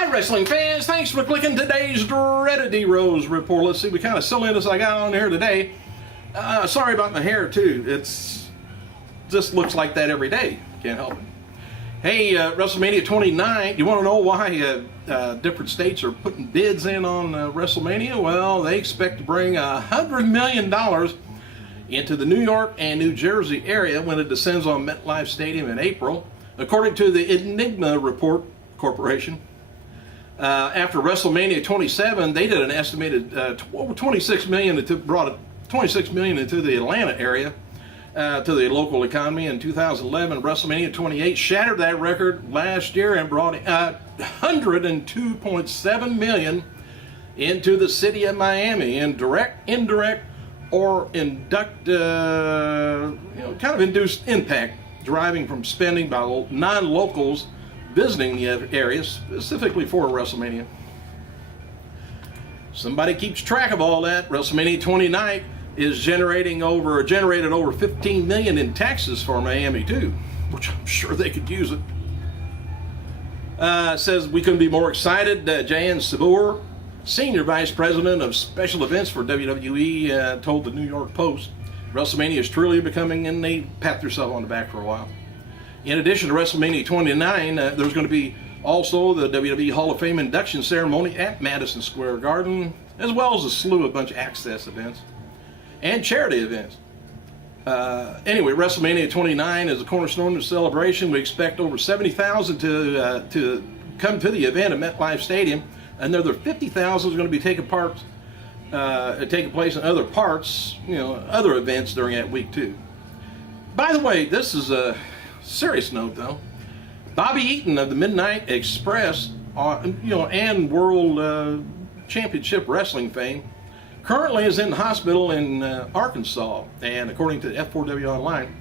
Hi, wrestling fans. Thanks for clicking today's Dreaded D-Rose report. Let's see what kind of silliness I got on here today. Sorry about my hair, too. It's just looks like that every day. Can't help it. Hey, WrestleMania 29. You want to know why different states are putting bids in on WrestleMania? Well, they expect to bring $100 million into the New York and New Jersey area when it descends on MetLife Stadium in April, according to the Enigma Report Corporation. After WrestleMania 27, they did an estimated over 26 million. Brought 26 million into the Atlanta area to the local economy in 2011. WrestleMania 28 shattered that record last year and brought 102.7 million into the city of Miami in direct, indirect, or induced impact deriving from spending by non-locals visiting the area specifically for WrestleMania. Somebody keeps track of all that. WrestleMania 29 is generated over 15 million in taxes for Miami too, which I'm sure they could use it. Says we couldn't be more excited. Jan Sabur, Senior Vice President of Special Events for WWE, told the New York Post, WrestleMania is truly becoming, and they pat themselves on the back for a while. In addition to WrestleMania 29, there's going to be also the WWE Hall of Fame induction ceremony at Madison Square Garden, as well as a slew of bunch of access events and charity events. Anyway, WrestleMania 29 is a cornerstone of the celebration. We expect over 70,000 to come to the event at MetLife Stadium. Another 50,000 is going to be taking place in other parts, other events during that week too. By the way, this is a serious note though. Bobbie Eaton of the Midnight Express, and World Championship Wrestling fame, currently is in the hospital in Arkansas, and according to F4W Online,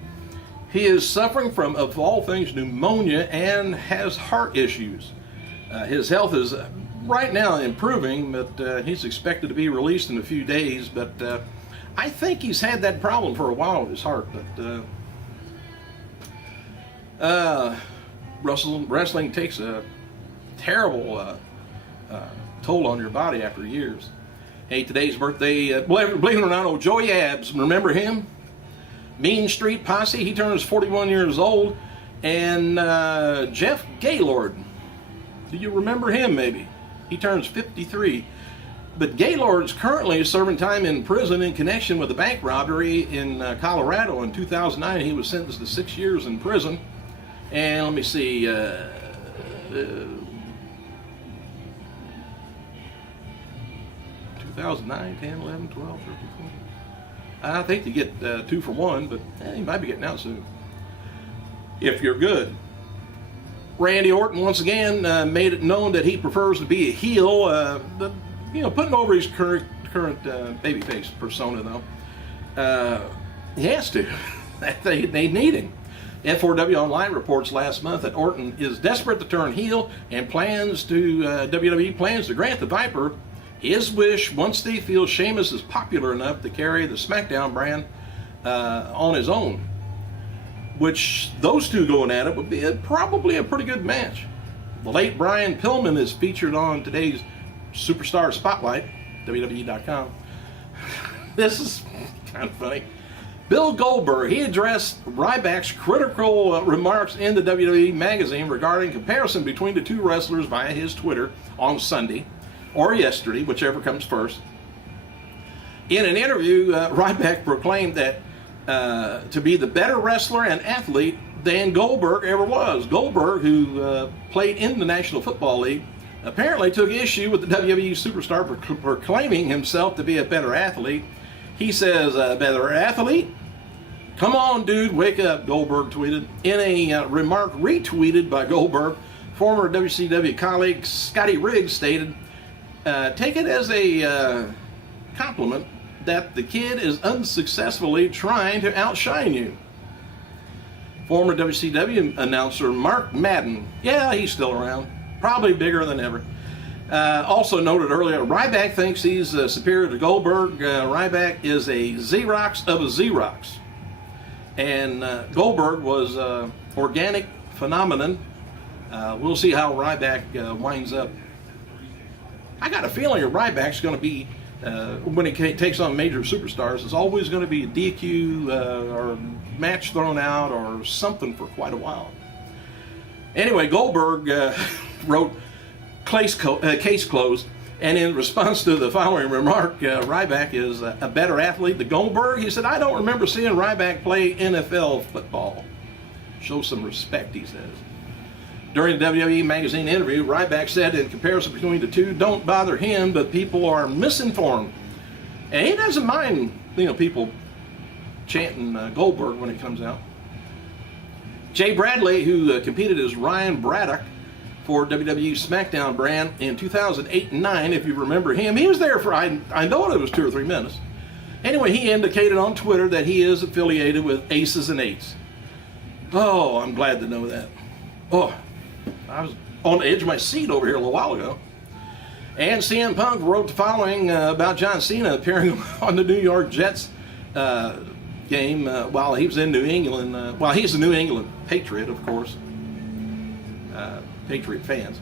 he is suffering from, of all things, pneumonia and has heart issues. His health is right now improving, but he's expected to be released in a few days. But I think he's had that problem for a while with his heart. But wrestling takes a terrible toll on your body after years. Hey, today's birthday, believe it or not, old Joey Abs, remember him? Mean Street Posse, he turns 41 years old. And Jeff Gaylord, do you remember him maybe? He turns 53. But Gaylord is currently serving time in prison in connection with a bank robbery in Colorado in 2009. He was sentenced to 6 years in prison. And let me see, 2009, 10, 11, 12, 13, 14. I think you get 2 for 1, but you might be getting out soon if you're good. Randy Orton once again made it known that he prefers to be a heel, putting over his current babyface persona though. He has to. They need him. F4W Online reports last month that Orton is desperate to turn heel and WWE plans to grant the Viper his wish once they feel Sheamus is popular enough to carry the SmackDown brand on his own. Which, those two going at it would be probably a pretty good match. The late Brian Pillman is featured on today's Superstar Spotlight, WWE.com. This is kind of funny. Bill Goldberg, he addressed RYBACK's critical remarks in the WWE magazine regarding comparison between the two wrestlers via his Twitter on Sunday, or yesterday, whichever comes first. In an interview, RYBACK proclaimed that to be the better wrestler and athlete than Goldberg ever was. Goldberg, who played in the National Football League, apparently took issue with the WWE superstar for proclaiming himself to be a better athlete. He says, better athlete? Come on, dude, wake up, Goldberg tweeted. In a remark retweeted by Goldberg, former WCW colleague Scotty Riggs stated, take it as a compliment that the kid is unsuccessfully trying to outshine you. Former WCW announcer Mark Madden, yeah, he's still around, probably bigger than ever. Also noted earlier, RYBACK thinks he's superior to Goldberg. RYBACK is a Xerox of a Xerox. And Goldberg was an organic phenomenon We'll see how Ryback winds up. I got a feeling that Ryback's going to be, when he takes on major superstars, it's always going to be a DQ or match thrown out or something for quite a while. Anyway, Goldberg wrote case closed, and in response to the following remark, Ryback is a better athlete than Goldberg. He said, "I don't remember seeing Ryback play NFL football. Show some respect," he says. During the WWE magazine interview, Ryback said in comparison between the two don't bother him, but people are misinformed. And he doesn't mind, people chanting Goldberg when it comes out. Jay Bradley, who competed as Ryan Braddock for WWE SmackDown brand in 2008 and 9, if you remember him, he was there for, I know it was 2 or 3 minutes. Anyway, he indicated on Twitter that he is affiliated with Aces and Eights. Oh, I'm glad to know that. Oh, I was on the edge of my seat over here a little while ago. And CM Punk wrote the following about John Cena appearing on the New York Jets game while he was in New England. Well, he's a New England Patriot, of course. Patriot fans.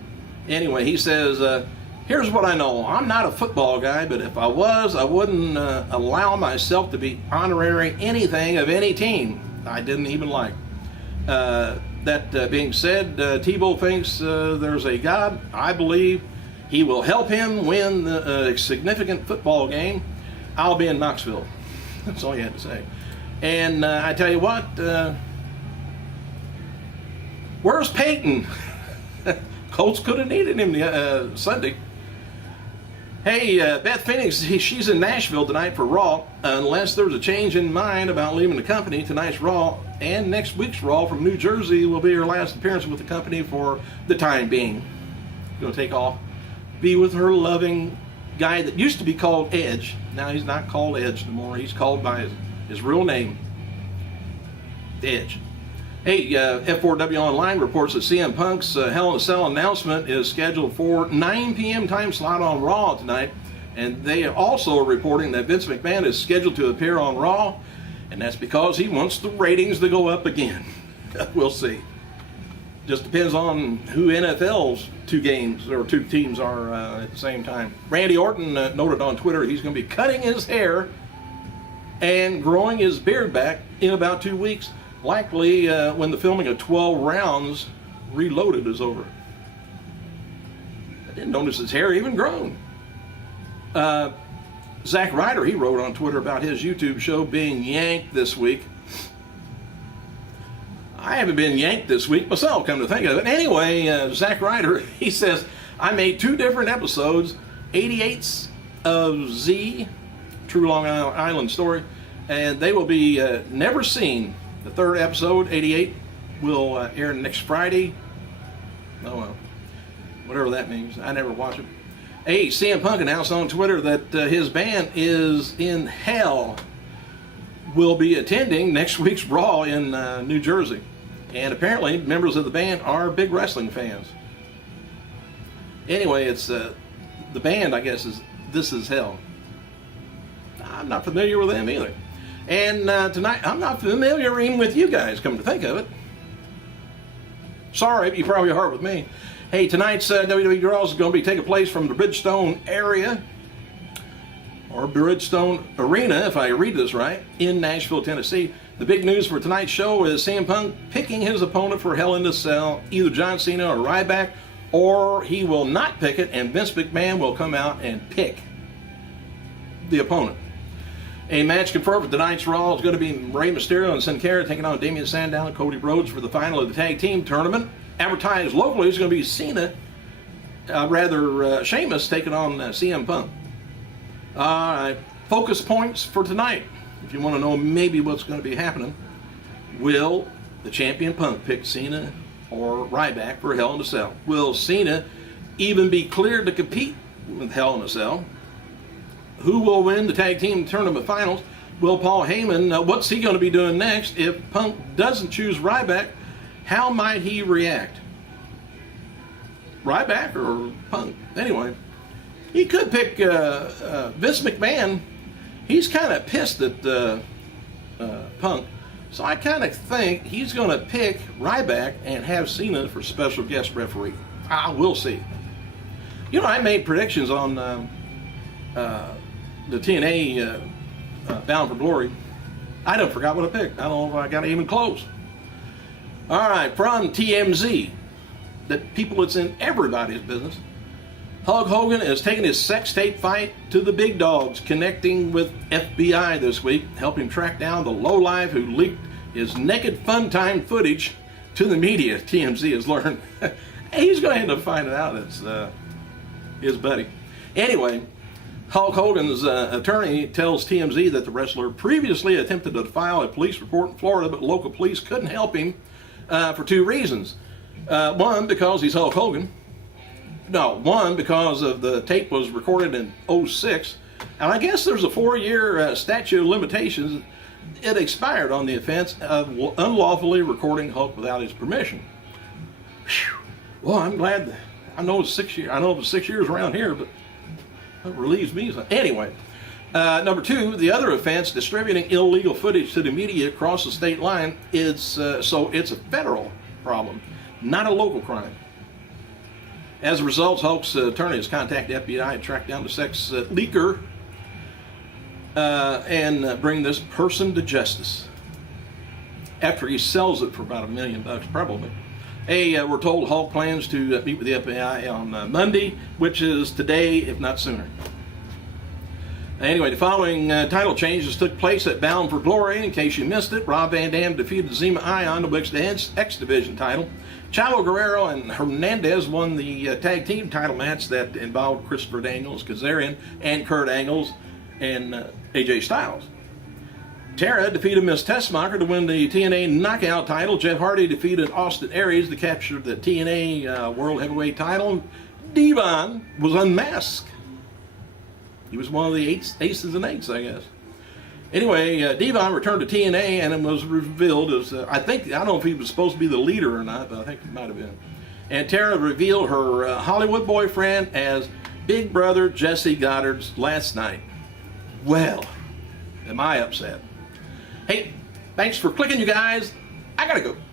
Anyway, he says, here's what I know. I'm not a football guy, but if I was, I wouldn't allow myself to be honorary anything of any team I didn't even like. That being said, Tebow thinks there's a God. I believe he will help him win a significant football game. I'll be in Knoxville. That's all you had to say. And I tell you what, where's Peyton? Colts could have needed him Sunday. Hey, Beth Phoenix, she's in Nashville tonight for Raw. Unless there's a change in mind about leaving the company, tonight's Raw and next week's Raw from New Jersey will be her last appearance with the company for the time being. Going to take off, be with her loving guy that used to be called Edge. Now he's not called Edge anymore. He's called by his real name, Edge. Hey, F4W Online reports that CM Punk's Hell in a Cell announcement is scheduled for 9 p.m. time slot on Raw tonight. And they are also reporting that Vince McMahon is scheduled to appear on Raw, and that's because he wants the ratings to go up again. We'll see. Just depends on who NFL's 2 games or 2 teams are at the same time. Randy Orton noted on Twitter he's going to be cutting his hair and growing his beard back in about 2 weeks. Likely when the filming of 12 Rounds Reloaded is over. I didn't notice his hair even grown. Zack Ryder, he wrote on Twitter about his YouTube show being yanked this week. I haven't been yanked this week myself, come to think of it. Anyway, Zack Ryder, he says, I made 2 different episodes, 88s of Z, True Long Island Story, and they will be never seen. The 3rd episode, 88, will air next Friday. Oh well, whatever that means. I never watch it. Hey, CM Punk announced on Twitter that his band is in hell. Will be attending next week's Raw in New Jersey. And apparently, members of the band are big wrestling fans. Anyway, it's the band, I guess, is This Is Hell. I'm not familiar with them either. And tonight, I'm not familiar even with you guys, come to think of it. Sorry, you probably are with me. Hey, tonight's WWE Raw is going to be taking place from the Bridgestone area, or Bridgestone Arena, if I read this right, in Nashville, Tennessee. The big news for tonight's show is CM Punk picking his opponent for Hell in a Cell, either John Cena or Ryback, or he will not pick it, and Vince McMahon will come out and pick the opponent. A match confirmed for tonight's Raw is going to be Rey Mysterio and Sin Cara taking on Damian Sandow and Cody Rhodes for the final of the tag team tournament. Advertised locally is going to be Sheamus taking on CM Punk. Focus points for tonight. If you want to know maybe what's going to be happening, will the champion Punk pick Cena or Ryback for Hell in a Cell? Will Cena even be cleared to compete with Hell in a Cell? Who will win the tag team tournament finals? Will Paul Heyman, what's he going to be doing next? If Punk doesn't choose Ryback, how might he react? Ryback or Punk? Anyway, he could pick Vince McMahon. He's kind of pissed at Punk So I kind of think he's going to pick RYBACK and have Cena for special guest referee. We'll see. You know, I made predictions on the TNA Bound for Glory. I done forgot what I picked. I don't know if I got it even close. All right, from TMZ, the people that's in everybody's business, Hulk Hogan is taking his sex tape fight to the big dogs, connecting with FBI this week, helping track down the lowlife who leaked his naked fun time footage to the media. TMZ has learned. He's going to end up finding out it's his buddy. Anyway, Hulk Hogan's attorney tells TMZ that the wrestler previously attempted to file a police report in Florida, but local police couldn't help him for two reasons. One, because he's Hulk Hogan. No, one, because of the tape was recorded in '06, and I guess there's a 4-year statute of limitations. It expired on the offense of unlawfully recording Hulk without his permission. Whew. Well, I'm glad. I know it's 6 years. I know it was 6 years around here, but it relieves me. Anyway, number two, the other offense, distributing illegal footage to the media across the state line, is so it's a federal problem, not a local crime. As a result, Hulk's attorney has contacted FBI and tracked down the sex leaker and bring this person to justice after he sells it for about $1 million, probably. We're told Hulk plans to meet with the FBI on Monday, which is today, if not sooner. Anyway, the following title changes took place at Bound for Glory. In case you missed it, Rob Van Dam defeated Zema Ion to win the X Division title. Chavo Guerrero and Hernandez won the tag team title match that involved Christopher Daniels, Kazarian, and Kurt Angles, and AJ Styles. Tara defeated Miss Tessmacher to win the TNA Knockout title. Jeff Hardy defeated Austin Aries to capture the TNA World Heavyweight title. Devon was unmasked. He was one of the aces and eights, I guess. Anyway, Devon returned to TNA, and it was revealed as, I don't know if he was supposed to be the leader or not, but I think he might have been. And Tara revealed her Hollywood boyfriend as Big Brother Jesse Goddard's last night. Well, am I upset. Hey, thanks for clicking, you guys. I gotta go.